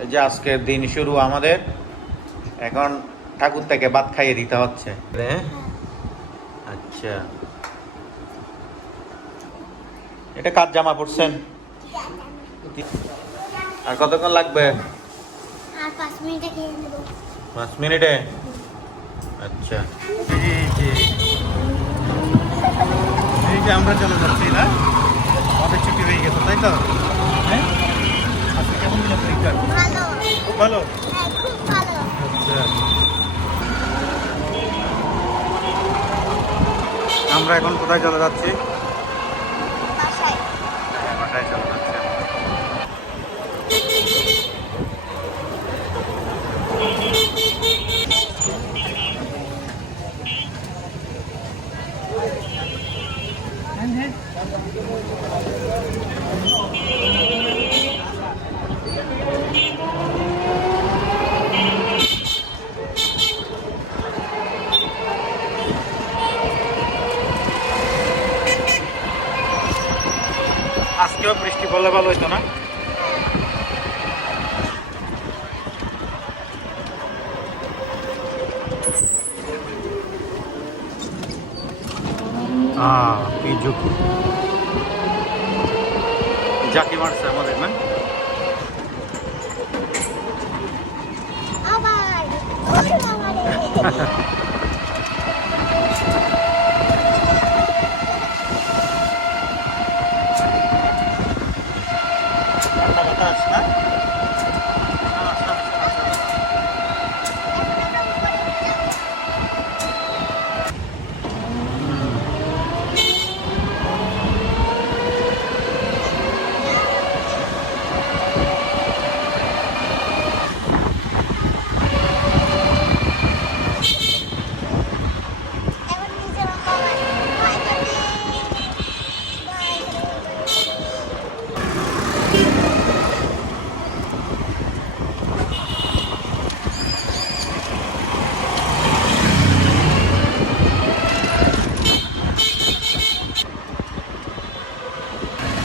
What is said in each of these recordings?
এই যে আজকের দিন শুরু আমাদের। এখন ঠাকুর থেকে ভাত খাইয়ে দিতে হচ্ছে। আচ্ছা, এটা কার জামা পড়ছেন? আর কতক্ষণ লাগবে? আর 5 মিনিটে খেয়ে নেব। 5 মিনিটে? আচ্ছা, এই যে আমরা চলে যাচ্ছি না, আমাদের ছুটি হয়ে গেছে তাই তো? হ্যাঁ, আজকে কেমন দিল পরীক্ষা? ভালো। খুব ভালো। হ্যাঁ, খুব ভালো। আচ্ছা, আমরা এখন কোথায় চলে যাচ্ছি? বাসায়। বাসায় চলে যাচ্ছি। আজকেও বৃষ্টি পড়লে ভালো হইতো না? জাকি মারছে আমাদের না? আবার ওষুধ আমারে। ঠান্ডা বাতাস না? এখন নিজের বাবা বাই করতে। বাই।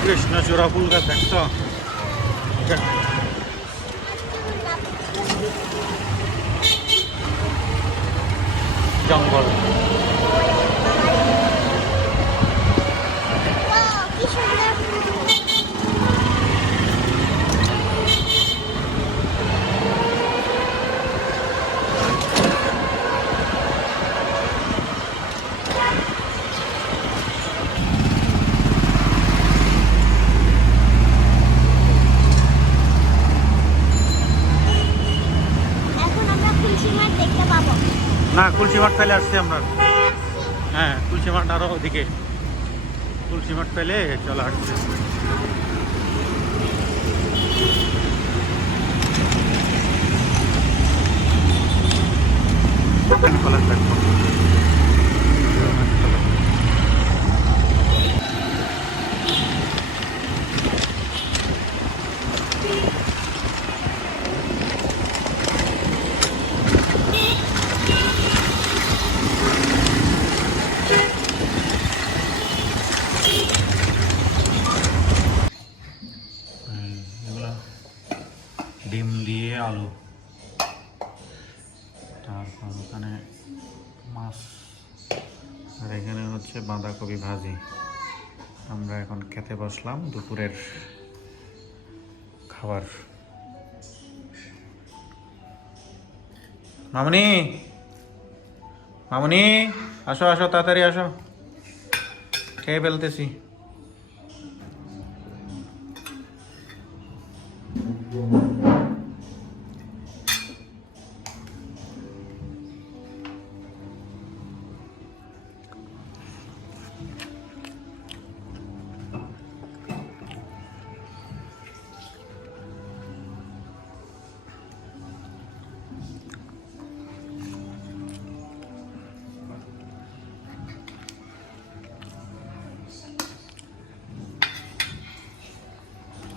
কৃষ্ণচূড়া ফুল গাছ দেখছো? জঙ্গল। ও কি সুন্দর ফুল। এখন আমরা খুলশি মাঠ দেখতে পাবো। না, তুলসী মাঠ পেলে আসছি আমরা। হ্যাঁ, তুলসী মাঠ আরো ওদিকে। তুলসী মাঠ পেলে চলে আসছে। কলেজ দেখবো। এগুলো ডিম দিয়ে আলু, তারপর ওখানে মাছ, আর এখানে হচ্ছে বাঁধাকপি ভাজি। আমরা এখন খেতে বসলাম দুপুরের খাবার। মামুনি, মামুনি, আসো আসো, তাড়াতাড়ি আসো, খেয়ে ফেলতেছি।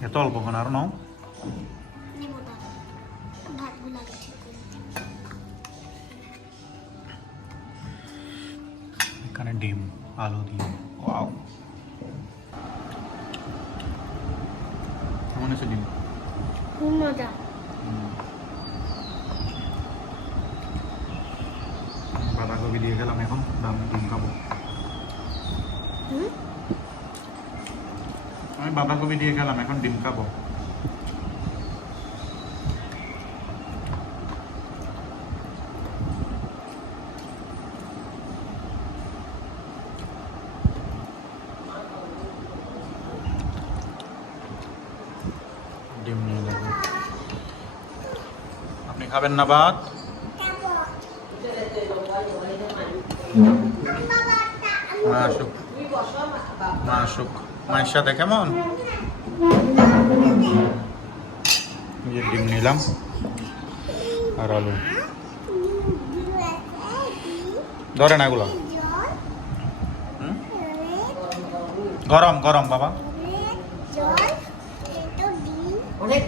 এত অল্প কেন, আরো নাও। নেবো না। ভাতগুলো আগে ঠিক করে দিই। এখানে ডিম আলু দিয়ে, ওয়াও, কেমন আছে ডিম? খুব মজা। বাঁধাকপি দিয়ে গেলাম, এখন ডিম খাবো। আমি বাঁধাকপি দিয়ে গেলাম, এখন ডিম খাবো। ডিম নিয়ে নেবেন। আপনি খাবেন না ভাত? মা আসুক, মা আসুক, মায়ের সাথে কেমন? যে ডিম নিলাম আর আলু। ধরে না এগুলো, গরম গরম বাবা। অনেক